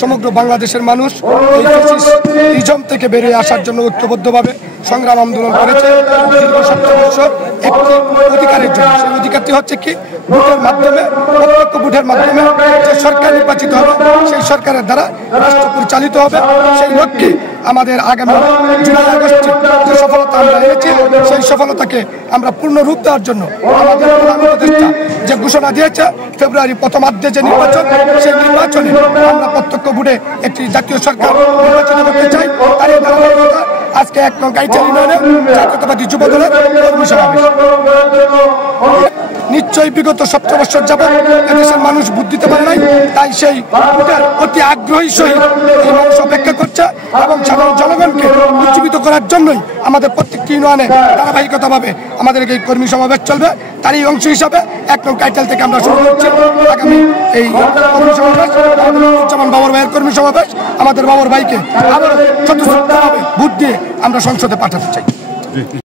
সমগ্র বাংলাদেশের মানুষ এই ইজম থেকে বেরিয়ে আসার জন্য ঐক্যবদ্ধভাবে সংগ্রাম আন্দোলন করেছে দীর্ঘ 70 বছর একটি অধিকারের জন্য। সেই অধিকারটি হচ্ছে কি, ভোটের মাধ্যমে, প্রত্যক্ষ ভোটের মাধ্যমে যে সরকার নির্বাচিত হবে সেই সরকারের দ্বারা রাষ্ট্র পরিচালিত হবে। সেই লক্ষ্যে আমাদের আগামী জুলাই আগস্টে যে সফলতা আমরা এনেছি সেই সফলতাকে আমরা পূর্ণ রূপ দেওয়ার জন্য আমাদের প্রধান উপদেষ্টা যে ঘোষণা দিয়েছে ফেব্রুয়ারি প্রথমার্ধে যে নির্বাচন, সেই নির্বাচনে আমরা প্রত্যক্ষ ভোটে একটি জাতীয় সরকার নির্বাচিত করতে চাই। তার এই ধারাবাহিকতা আজকে 1 নং গাইছাল ইউনিয়নে জাতীয়তাবাদী যুব দলের কর্মী সমাবেশ। নিশ্চয়ই বিগত 70 বছর যাবৎ এদেশের মানুষ ভোট দিতে পারে নাই, তাই সেই ভোটের অতি আগ্রহী সহিত এই মানুষ অপেক্ষা করছে এবং সাধারণ জনগণকে উজ্জীবিত করার জন্যই আমাদের প্রত্যেকটি ইউনিয়নে ধারাবাহিকতাভাবে আমাদের এই কর্মী সমাবেশ চলবে। তারই অংশ হিসাবে 1 নং গাইছাল থেকে আমরা শুরু করছি আগামী এই কর্মী সমাবেশ, যেমন বাবর ভাইয়ের কর্মী সমাবেশ। আমাদের বাবর ভাইকে আবার স্বতঃস্ফূর্তভাবে ভোট দিয়ে আমরা সংসদে পাঠাতে চাই।